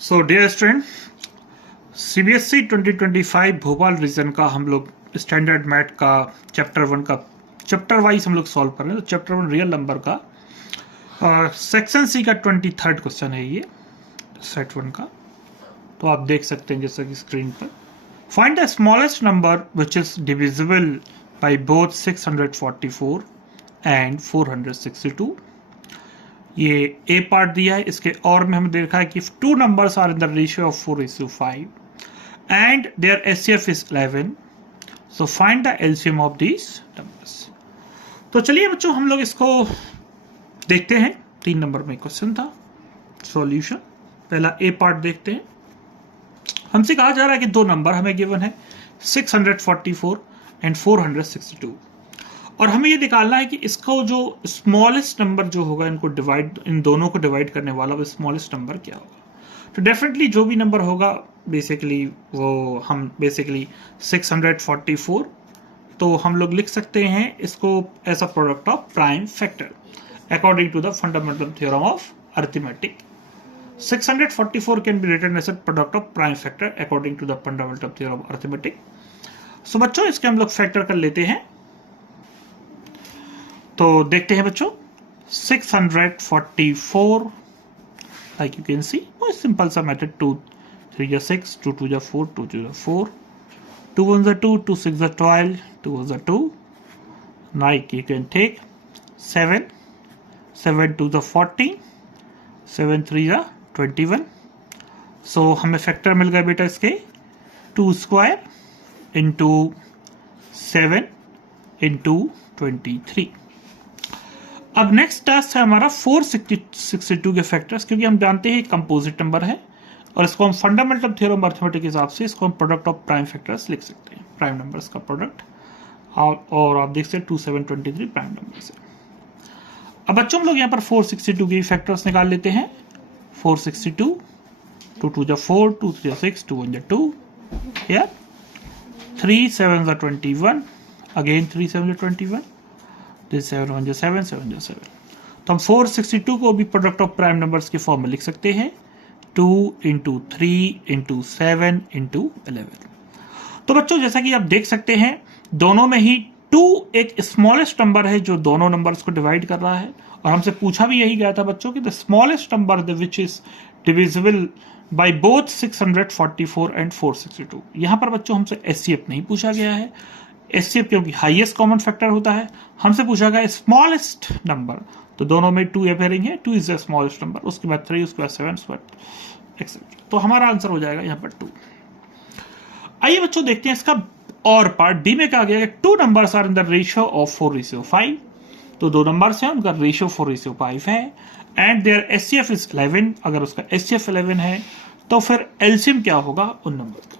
सो dear student, CBSE 2025 Bhopal region का हम लोग स्टैंडर्ड मैथ का चैप्टर 1 का चैप्टर वाइज हम लोग सॉल्व कर रहे हैं। तो चैप्टर 1 रियल नंबर का सेक्शन सी का 23rd क्वेश्चन है ये सेट 1 का। तो आप देख सकते हैं जैसा कि स्क्रीन पर, find the smallest number which is divisible by both 644 and 462। ये ए पार्ट दिया है, इसके और में हमें देखा है कि two numbers are in the ratio of 4:5 and their HCF is 11, so find the LCM of these numbers. तो चलिए बच्चों हम लोग इसको देखते हैं। 3 नंबर में क्वेश्चन था, सॉल्यूशन। पहला ए पार्ट देखते हैं। हमसे कहा जा रहा है कि दो नंबर हमें गिवन है 644 एंड 462, और हमें ये निकालना है कि इसको जो स्मॉलेस्ट नंबर जो होगा इनको डिवाइड, इन दोनों को डिवाइड करने वाला वो स्मॉलेस्ट नंबर क्या होगा। तो डेफिनेटली जो भी नंबर होगा बेसिकली वो हम बेसिकली 644, तो हम लोग लिख सकते हैं इसको as a product of prime factor according to the fundamental theorem of arithmetic. 644 can be written as a product of prime factor according to the fundamental theorem of arithmetic. So बच्चों इसके हम लोग फैक्टर कर लेते हैं। तो देखते हैं बच्चों, 644 like you can see, बहुत सिंपल सा method, 2 3 6, 2 2 4, 2 2 4, 2 1 2, 2 6 12, 2 1 2, like you can take 7 7 2 40, 7 3 21। सो हमें फैक्टर मिल गया बेटा इसके 2 स्क्वायर इंटू 7 इंटू 23। अब नेक्स्ट टास्क है हमारा 462 के फैक्टर्स, क्योंकि हम जानते हैं कंपोजिट नंबर है और इसको हम फंडामेंटल थ्योरम अरिथमेटिक के हिसाब से इसको हम प्रोडक्ट ऑफ प्राइम फैक्टर्स लिख सकते हैं, प्राइम नंबर्स का प्रोडक्ट। और आप देख सकते हैं 2723 प्राइम नंबर से। अब बच्चों हम लोग यहाँ पर 462 के फैक्टर्स निकाल लेते हैं। 462, 2 2 4, 2 3 6, 2 1 2, here 3 7 21, again 3 7 21, 7 1 7, 7 7। तो हम 462 को भी प्रोडक्ट ऑफ प्राइम नंबर्स के फॉर्म में लिख सकते हैं, 2 इंटू 3 इंटू 7 इंटू 11। तो बच्चों जैसा कि आप देख सकते हैं दोनों में ही 2 एक स्मॉलेस्ट नंबर है जो दोनों नंबर्स को डिवाइड कर रहा है, और हमसे पूछा भी यही गया था बच्चों कि the smallest number which is divisible by both 644 and 462। यहां पर बच्चों हमसे एचसीएफ नहीं पूछा गया है, एचसीएफ क्योंकि हाईएस्ट कॉमन फैक्टर होता है। हमसे पूछा गया स्मॉलेस्ट नंबर, तो दोनों में 2 अपेयरिंग है, 2 इज द स्मॉलेस्ट नंबर, उसके बाद 3, उसके बाद 7, उसके बाद एक्सेट्रा। तो हमारा आंसर हो जाएगा यहाँ पर 2। आइए बच्चों देखते हैं इसका और पार्ट। डी में कहा गया 2 numbers are in the ratio of 4:5। तो 2 नंबर्स हैं, उनका रेशियो 4:5 है, एंड देयर एचसीएफ इज 11। अगर उसका एचसीएफ 11 है तो फिर एलसीएम क्या होगा उन नंबर का।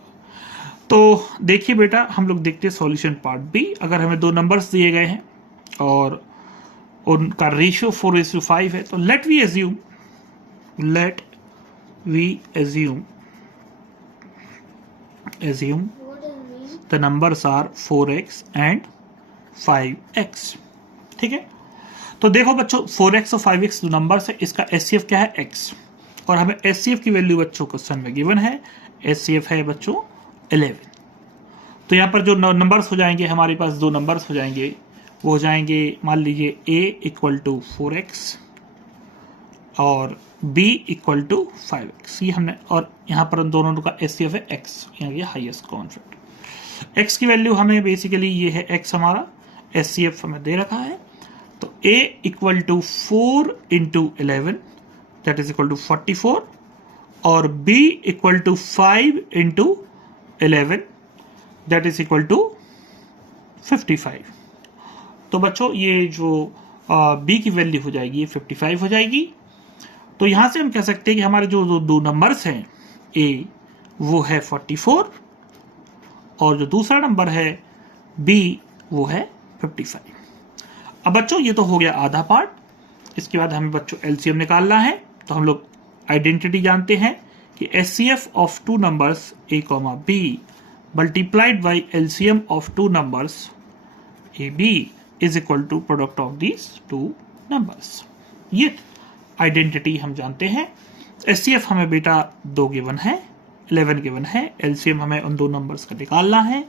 तो देखिए बेटा हम लोग देखते हैं सॉल्यूशन पार्ट बी। अगर हमें 2 नंबर्स दिए गए हैं और उनका रेशियो 4:5 है, तो let we assume the numbers are 4x and 5x। ठीक है, तो देखो बच्चों 4x और 5x 2 नंबर्स है, इसका एचसीएफ क्या है x, और हमें एचसीएफ की वैल्यू बच्चों क्वेश्चन में गिवन है, एचसीएफ है बच्चों 11। तो यहाँ पर जो नंबर्स हो जाएंगे हमारे पास 2 नंबर्स हो जाएंगे, वो हो जाएंगे मान लीजिए a इक्वल टू 4x और b इक्वल टू 5x। ये हमने, और यहाँ पर दोनों का एचसीएफ है x, यहाँ ये हाईएस्ट कॉमन फैक्टर। x की वैल्यू हमें बेसिकली ये है x, हमारा एचसीएफ हमें दे रखा है। तो a equal to 4 into 11 that is equal to 44, और b equal to 5 into 11 that is equal to 55। तो बच्चों ये जो b की वैल्यू हो जाएगी ये 55 हो जाएगी। तो यहां से हम कह सकते हैं कि हमारे जो 2 नंबर्स हैं a वो है 44 और जो दूसरा नंबर है b वो है 55। अब बच्चों ये तो हो गया आधा पार्ट। इसके बाद हमें बच्चों एलसीएम निकालना है। तो हम लोग आइडेंटिटी जानते हैं कि HCF of 2 numbers a, b multiplied by LCM of 2 numbers AB is equal to product of these 2 numbers। ये आइडेंटिटी हम जानते हैं। HCF हमें बेटा 2 गिवन है, 11 गिवन है, LCM हमें उन दो नंबर्स का निकालना है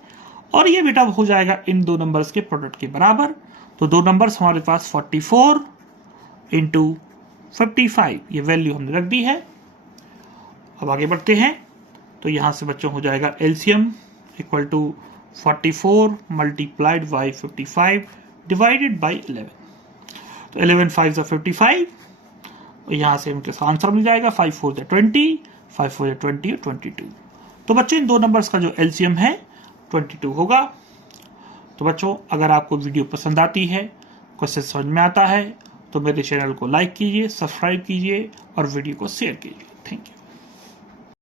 और ये बेटा हो जाएगा इन दो नंबर्स के प्रोडक्ट के बराबर। तो दो नंबर्स हमारे पास 44 इंटू 55 ये वैल्यू हमने रख दी है। अब आगे बढ़ते हैं तो यहां से बच्चों हो जाएगा LCM equal to 44 multiplied by 55 divided by 11। तो 11 5 ज़ा 55 और यहाँ से हमके आंसर मिल जाएगा 5 4 ज़ा 20, 5 4 ज़ा 20 और 22। तो बच्चों इन दो नंबर्स का जो LCM है 22 होगा। तो बच्चों अगर आपको वीडियो पसंद आती है, क्वेश्चन समझ में आता है तो मेरे चैनल को लाइक कीजिए, सब्सक्राइब कीजिए और वीडियो को शेयर कीजिए। Thank you.